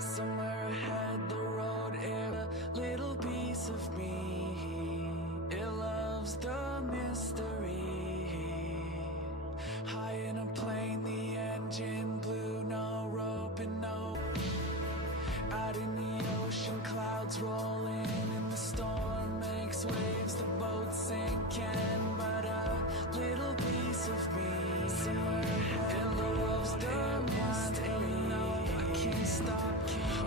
Somewhere ahead, the road, a little piece of me, it loves the mystery. High in a plane, the engine blew, no rope and no. Out in the ocean, clouds rolling, and the storm makes waves, the boat sinking. But a little piece of me, somewhere ahead, it loves the mystery. No, I can't stop, can't